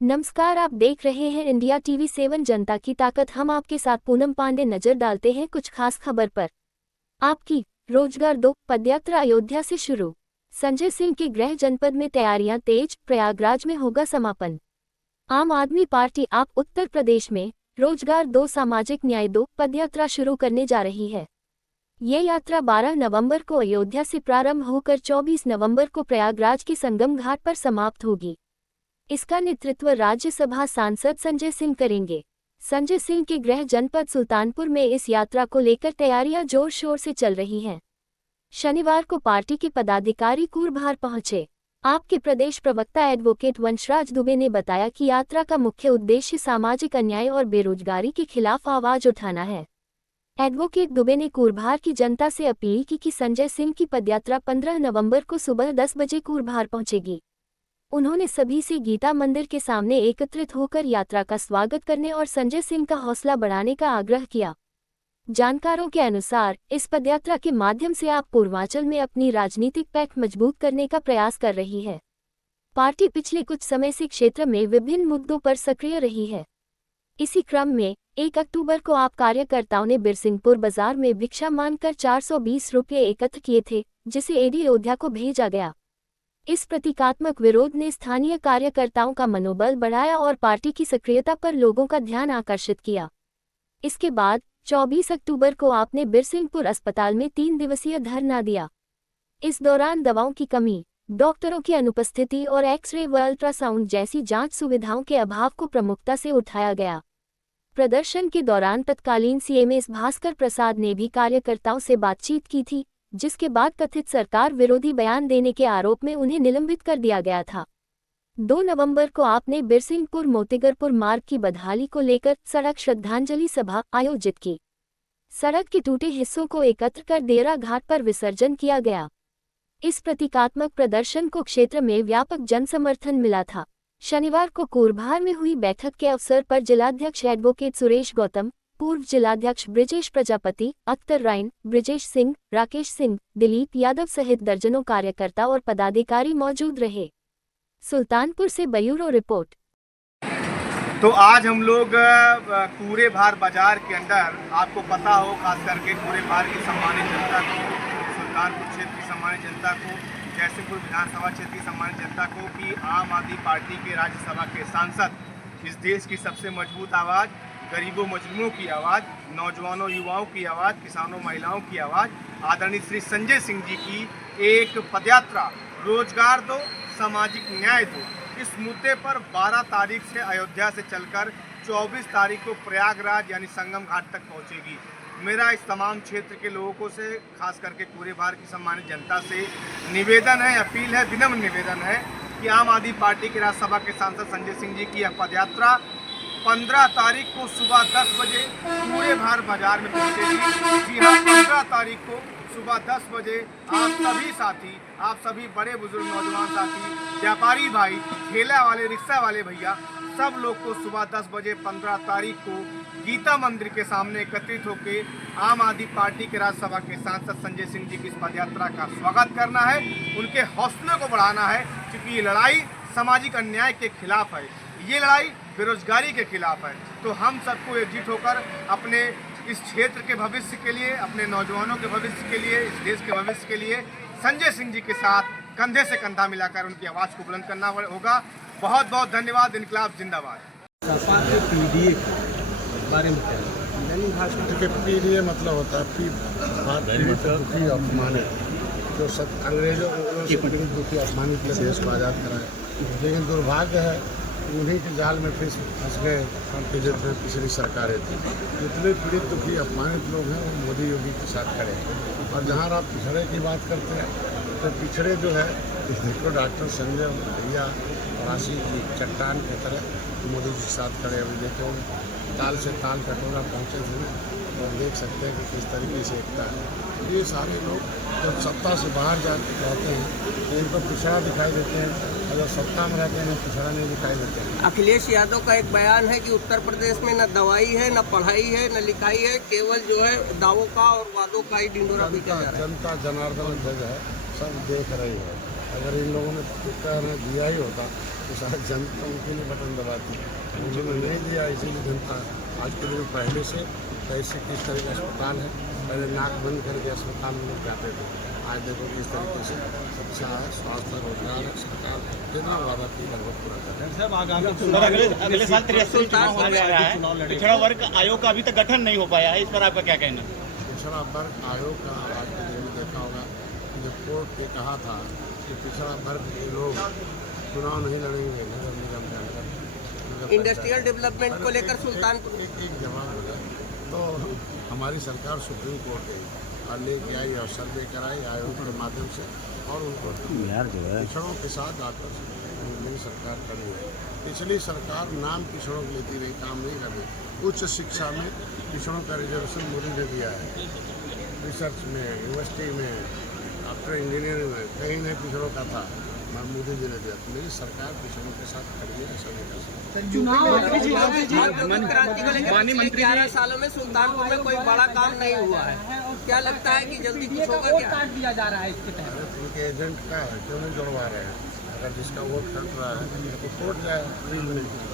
नमस्कार, आप देख रहे हैं इंडिया टीवी 7 जनता की ताकत। हम आपके साथ पूनम पांडे नजर डालते हैं कुछ खास खबर पर। आपकी रोजगार 2 पदयात्रा अयोध्या से शुरू। संजय सिंह के गृह जनपद में तैयारियां तेज, प्रयागराज में होगा समापन। आम आदमी पार्टी आप उत्तर प्रदेश में रोजगार 2 सामाजिक न्याय 2 पदयात्रा शुरू करने जा रही है। ये यात्रा 12 नवंबर को अयोध्या से प्रारंभ होकर 24 नवंबर को प्रयागराज के संगम घाट पर समाप्त होगी। इसका नेतृत्व राज्यसभा सांसद संजय सिंह करेंगे। संजय सिंह के गृह जनपद सुल्तानपुर में इस यात्रा को लेकर तैयारियां जोर शोर से चल रही हैं। शनिवार को पार्टी के पदाधिकारी कूरभार पहुंचे। आपके प्रदेश प्रवक्ता एडवोकेट वंशराज दुबे ने बताया कि यात्रा का मुख्य उद्देश्य सामाजिक अन्याय और बेरोजगारी के खिलाफ आवाज उठाना है। एडवोकेट दुबे ने कूरभार की जनता से अपील की कि संजय सिंह की पदयात्रा 15 नवंबर को सुबह 10 बजे कूरभार पहुंचेगी। उन्होंने सभी से गीता मंदिर के सामने एकत्रित होकर यात्रा का स्वागत करने और संजय सिंह का हौसला बढ़ाने का आग्रह किया। जानकारों के अनुसार इस पदयात्रा के माध्यम से आप पूर्वांचल में अपनी राजनीतिक पैठ मजबूत करने का प्रयास कर रही है। पार्टी पिछले कुछ समय से क्षेत्र में विभिन्न मुद्दों पर सक्रिय रही है। इसी क्रम में 1 अक्टूबर को आप कार्यकर्ताओं ने बिरसिंहपुर बाजार में भिक्षा मांगकर 420 रुपये एकत्र किए थे, जिसे एडी अयोध्या को भेजा गया। इस प्रतीकात्मक विरोध ने स्थानीय कार्यकर्ताओं का मनोबल बढ़ाया और पार्टी की सक्रियता पर लोगों का ध्यान आकर्षित किया। इसके बाद 24 अक्टूबर को आपने बिरसिंहपुर अस्पताल में 3 दिवसीय धरना दिया। इस दौरान दवाओं की कमी, डॉक्टरों की अनुपस्थिति और एक्स-रे व अल्ट्रासाउंड जैसी जांच सुविधाओं के अभाव को प्रमुखता से उठाया गया। प्रदर्शन के दौरान तत्कालीन सीएमएस भास्कर प्रसाद ने भी कार्यकर्ताओं से बातचीत की थी, जिसके बाद कथित सरकार विरोधी बयान देने के आरोप में उन्हें निलंबित कर दिया गया था। 2 नवंबर को आपने बिरसिंहपुर मोतीगरपुर मार्ग की बदहाली को लेकर सड़क श्रद्धांजलि सभा आयोजित की। सड़क के टूटे हिस्सों को एकत्र कर देरा घाट पर विसर्जन किया गया। इस प्रतीकात्मक प्रदर्शन को क्षेत्र में व्यापक जनसमर्थन मिला था। शनिवार को कूरभार में हुई बैठक के अवसर पर जिलाध्यक्ष एडवोकेट सुरेश गौतम, पूर्व जिलाध्यक्ष ब्रिजेश प्रजापति, अख्तर राइन, ब्रिजेश सिंह, राकेश सिंह, दिलीप यादव सहित दर्जनों कार्यकर्ता और पदाधिकारी मौजूद रहे। सुल्तानपुर से ब्यूरो रिपोर्ट। तो आज हम लोग कूरेभार बाजार के अंदर, आपको पता हो खास करके कूरेभार की सम्मानित जनता को, सुल्तानपुर क्षेत्र की सम्मानित जनता को, जैसेपुर विधानसभा क्षेत्र की सम्मानित जनता को कि आम आदमी पार्टी के राज्यसभा के सांसद, इस देश की सबसे मजबूत आवाज़, गरीबों मजलूमों की आवाज़, नौजवानों युवाओं की आवाज़, किसानों महिलाओं की आवाज़, आदरणीय श्री संजय सिंह जी की एक पदयात्रा रोजगार दो सामाजिक न्याय दो, इस मुद्दे पर 12 तारीख से अयोध्या से चलकर 24 तारीख को प्रयागराज यानी संगम घाट तक पहुंचेगी। मेरा इस तमाम क्षेत्र के लोगों से, खास करके कूरेभार की सम्मानित जनता से निवेदन है, अपील है, विनम्र निवेदन है कि आम आदमी पार्टी के राज्यसभा के सांसद संजय सिंह जी की यह पदयात्रा 15 तारीख को सुबह 10 बजे कूरेभार बाजार में पहुंचेगी। जी हाँ, 15 तारीख को सुबह 10 बजे आप सभी साथी, आप सभी बड़े बुजुर्ग नौजवान साथी, व्यापारी भाई, ठेला वाले, रिक्शा वाले भैया, सब लोग को सुबह 10 बजे 15 तारीख को गीता मंदिर के सामने एकत्रित होकर आम आदमी पार्टी के राज्यसभा के सांसद संजय सिंह जी की इस पदयात्रा का स्वागत करना है, उनके हौसले को बढ़ाना है, क्योंकि ये लड़ाई सामाजिक अन्याय के खिलाफ है, ये लड़ाई बेरोजगारी के खिलाफ है। तो हम सबको एकजुट होकर अपने इस क्षेत्र के भविष्य के लिए, अपने नौजवानों के भविष्य के लिए, इस देश के भविष्य के लिए संजय सिंह जी के साथ कंधे से कंधा मिलाकर उनकी आवाज़ को बुलंद करना होगा। बहुत बहुत धन्यवाद। इनकलाब जिंदाबाद। पीडीए मतलब होता है अपमानित, जो अंग्रेजों दुखी अपमानित देश को आज़ाद कराए। लेकिन दुर्भाग्य है उन्हीं के जाल में फिर फंस गए जितने पिछली सरकारें थी। जितने पीड़ित दुखी अपमानित लोग हैं वो मोदी योगी के साथ खड़े हैं। और जहाँ आप पिछड़े की बात करते हैं तो पिछड़े जो है इसको डॉक्टर संजय भैया राशि की चट्टान की तरह मोदी जी के साथ खड़े हुए देखे होंगे। ताल से ताल कटोरा पहुँचे थे और देख सकते हैं कि किस तरीके से एकता है। ये सारे लोग जब सत्ता से बाहर जाते रहते हैं तो इनको पिछड़ा दिखाई देते हैं, और जब सत्ता में रहते हैं पिछड़ा नहीं दिखाई देते हैं। अखिलेश यादव का एक बयान है कि उत्तर प्रदेश में न दवाई है, न पढ़ाई है, न लिखाई है, केवल जो है दावों का और वादों का ही ढिंढोरा पीटा जा रहा है। जनता जनार्दन जो है सब देख रही है। अगर इन लोगों ने दिया ही होता तो सारा जनता उनके लिए बटन दबाती, उन्होंने नहीं दिया, इसीलिए जनता आज के दिन पहले से कैसे किस तरह का अस्पताल है, पहले नाक बंद करके अस्पताल में लोग जाते थे, आज देखो किस तरीके से शिक्षा है, स्वास्थ्य, रोजगार है, सरकार जितना वादा की लगभग पूरा कर रहे हैं। अगले साल 63 चुनाव होने जा रहा है, पिछड़ा वर्ग आयोग का अभी तक गठन नहीं हो पाया है, इस पर आपका क्या कहना है? पिछड़ा वर्ग आयोग का आज के दिन में देखा होगा कि जब कोर्ट ने कहा था कि पिछड़ा वर्ग के लोग चुनाव नहीं लड़ेंगे नगर निगम के अंदर, इंडस्ट्रियल डेवलपमेंट को लेकर सुल्तानपुर एक जवाब हो गया, तो हमारी सरकार सुप्रीम कोर्ट गई और लेके आई और सर्वे कराई आयोग के माध्यम से, और उनको पिछड़ों के साथ आकर नई सरकार खड़ी है। पिछली सरकार नाम पिछड़ों को लेती रही, काम नहीं कर रही। उच्च शिक्षा में पिछड़ों का रिजर्वेशन मोदी ने दिया है, रिसर्च में, यूनिवर्सिटी में, आफ्टर इंजीनियरिंग में कहीं नहीं पिछड़ों का था, मोदी जी ने दिया। मेरी सरकार पिछड़ों के साथ खड़ी है, ऐसा नहीं कर सकती। क्रांति को लेकर 11 सालों में सुल्तानपुर में कोई बड़ा काम नहीं हुआ है, क्या लगता है कि जल्दी कुछ होगा क्या? काट दिया जा रहा है इसके तहत। उनके एजेंट का है, क्यों नहीं जुड़वा रहे हैं? अगर जिसका वोट कट रहा है तो कोर्ट जाए,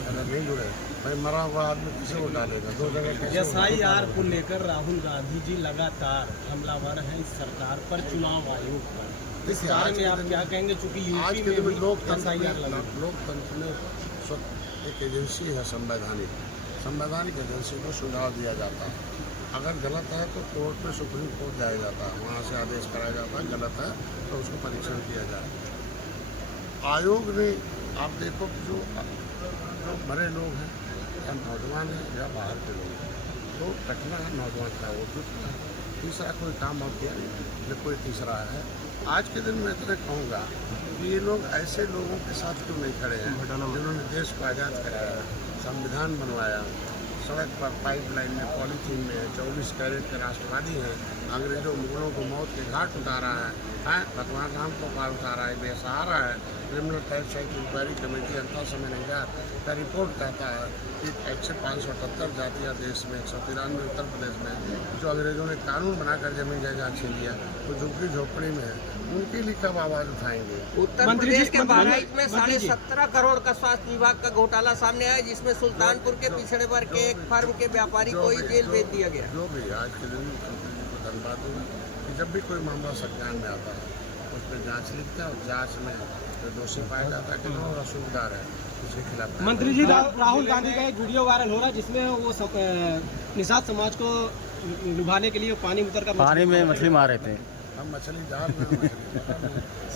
अगर नहीं जुड़े भाई मरा हुआ आदमी किसे वोट डालेगा? दो जगह SIR को लेकर राहुल गांधी जी लगातार हमलावर हैं इस सरकार पर, चुनाव आयोग पर, इस बारे में आप क्या कहेंगे? चूंकि आज यूपी के में दिन लोकतंत्र SIR में एक एजेंसी है संवैधानिक एजेंसी को सुझाव दिया जाता है, अगर गलत है तो कोर्ट में सुप्रीम कोर्ट जाया जाता है, वहाँ से आदेश कराया जाता है, गलत है तो उसको परीक्षण किया जाए। आयोग ने आप देखो जो बड़े लोग हैं या नौजवान हैं या बाहर के लोग हैं, तो कटना है नौजवान का वोट जुटना है, तीसरा कोई काम और किया नहीं, कोई तीसरा है। आज के दिन मैं इतना कहूँगा कि ये लोग ऐसे लोगों के साथ क्यों नहीं खड़े हैं जिन्होंने देश को आज़ाद कराया, संविधान बनवाया, सड़क पर पाइपलाइन में पॉलीथीन में 24 कैरेट के राष्ट्रवादी हैं, अंग्रेजों मुगलों को मौत के घाट उतारा है, भगवान राम को पार उतारा है, बेसहारा है। क्रिमिनल टैक्स इंक्वायरी कमेटी अंतर समय निगाह का रिपोर्ट कहता है कि 578 जातियाँ देश में, 193 उत्तर प्रदेश में, जो अंग्रेजों ने कानून बनाकर जमीन जायदाद छीन लिया, वो झुग्गी झोपड़ी में है, उनके लिए कब आवाज़ उठाएंगे? उत्तर प्रदेश के बहराइच में 17.5 करोड़ का स्वास्थ्य विभाग का घोटाला सामने आया, जिसमें सुल्तानपुर के पिछड़े वर्ग के एक फर्म के व्यापारी को ही जेल भेज दिया गया। जो भी आज के दिन मुख्यमंत्री जी को धन्यवाद दूँ कि जब भी कोई मामला संज्ञान में आता है उस पर जाँच लिखता है और जाँच में जो दोषी पाया जाता है कि वो रसूखदार है उसके खिलाफ। मंत्री जी, राहुल गांधी का एक वीडियो वायरल हो रहा है जिसमें वो निषाद समाज को लुभाने के लिए पानी में उतरकर पानी में मछली मार रहे थे। हम मछली जाल में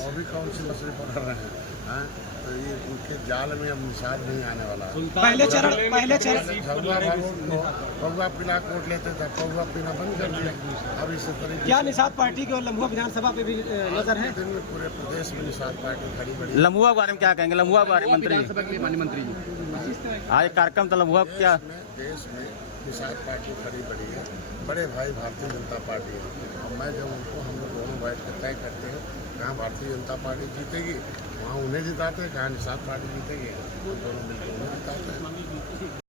और भी कौन सी मछली पकड़ रहे हैं, तो ये उनके जाल में अब निषाद नहीं आने वाला। पहले चरण पौवा पीना कोट लेते थे, पौवा पीना बंद कर दिया। अब इस तरीके क्या निषाद पार्टी की और लम्बुआ विधानसभा पे भी नजर है? दिन में पूरे प्रदेश में निषाद पार्टी खड़ी बड़ी। लम्बुआ बारे में क्या कहेंगे? लम्बुआ बारे मंत्री जी आज कार्यक्रम तो लम्बुआ क्या देश में निषाद पार्टी खड़ी बड़ी है, बड़े भाई भारतीय जनता पार्टी है। और मैं जब उनको हम लोग दोनों बैठ कर तय करते हैं कहाँ भारतीय जनता पार्टी जीतेगी वहाँ उन्हें जिताते हैं, कहाँ निषाद पार्टी जीतेगी, दोनों मिलकर उन्हें जिताते हैं।